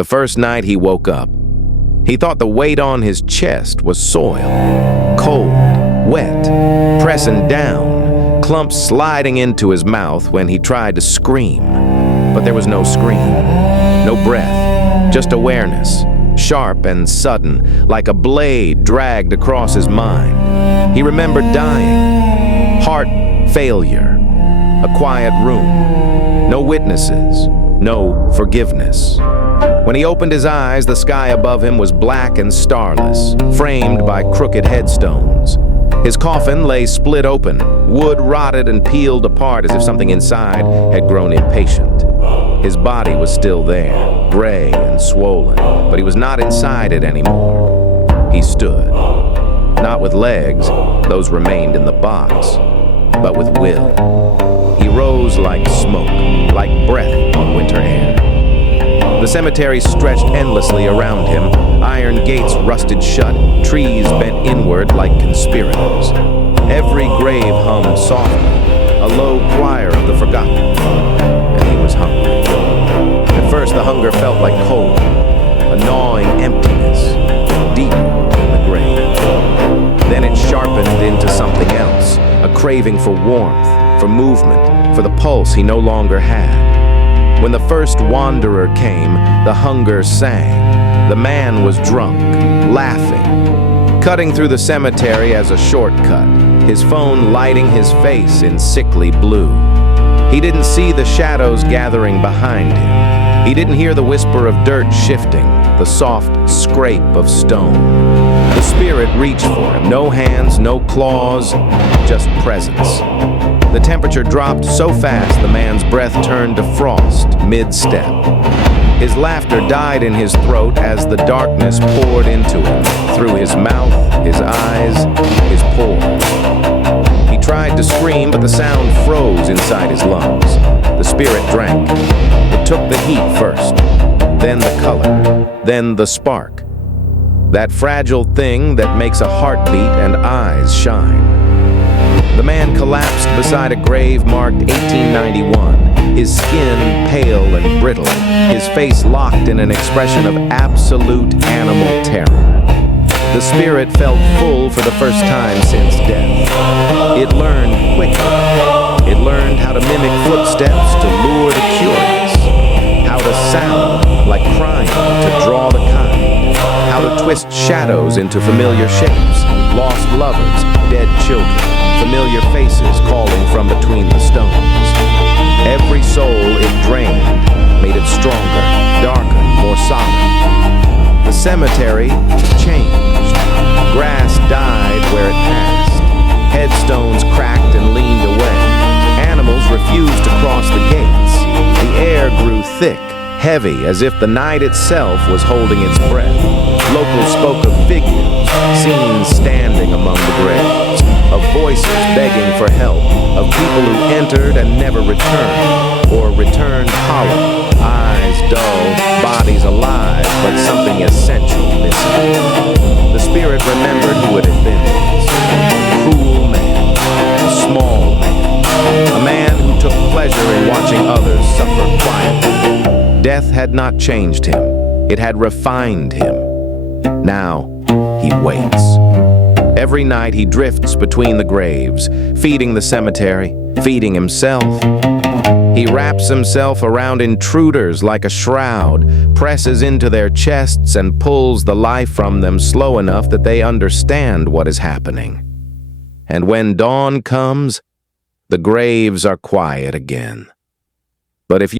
The first night he woke up, he thought the weight on his chest was soil. Cold, wet, pressing down, clumps sliding into his mouth when he tried to scream. But there was no scream, no breath, just awareness, sharp and sudden, like a blade dragged across his mind. He remembered dying, heart failure, a quiet room, no witnesses, no forgiveness. When he opened his eyes, the sky above him was black and starless, framed by crooked headstones. His coffin lay split open, wood rotted and peeled apart as if something inside had grown impatient. His body was still there, gray and swollen, but he was not inside it anymore. He stood, not with legs, those remained in the box, but with will. He rose like smoke, like breath on winter air. The cemetery stretched endlessly around him, iron gates rusted shut, trees bent inward like conspirators. Every grave hummed softly, a low choir of the forgotten, and he was hungry. At first the hunger felt like cold, a gnawing emptiness, deep in the grave. Then it sharpened into something else, a craving for warmth, for movement, for the pulse he no longer had. When the first wanderer came, the hunger sang. The man was drunk, laughing, cutting through the cemetery as a shortcut, his phone lighting his face in sickly blue. He didn't see the shadows gathering behind him. He didn't hear the whisper of dirt shifting, the soft scrape of stone. The spirit reached for him, no hands, no claws, just presence. The temperature dropped so fast the man's breath turned to frost mid-step. His laughter died in his throat as the darkness poured into him, through his mouth, his eyes, his pores. He tried to scream, but the sound froze inside his lungs. The spirit drank. It took the heat first, then the color, then the spark. That fragile thing that makes a heartbeat and eyes shine. The man collapsed beside a grave marked 1891, his skin pale and brittle, his face locked in an expression of absolute animal terror. The spirit felt full for the first time since death. It learned quickly. It learned how to mimic footsteps to lure the curious, how to sound like crying to draw the kind, how to twist shadows into familiar shapes, lost lovers, dead children, familiar faces calling from between the stones. Every soul it drained made it stronger, darker, more solid. The cemetery changed. Grass died where it passed. Headstones cracked and leaned away. Animals refused to cross the gates. The air grew thick, heavy, as if the night itself was holding its breath. Locals spoke of figures, seen standing among the graves, of voices begging for help, of people who entered and never returned, or returned hollow, eyes dull, bodies alive, but something essential missing. The spirit remembered who it had been. A cruel man, a small man, a man who took pleasure in watching others suffer quietly. Death had not changed him, it had refined him. Now he waits. Every night he drifts between the graves, feeding the cemetery, feeding himself. He wraps himself around intruders like a shroud, presses into their chests and pulls the life from them slow enough that they understand what is happening. And when dawn comes, the graves are quiet again. But if you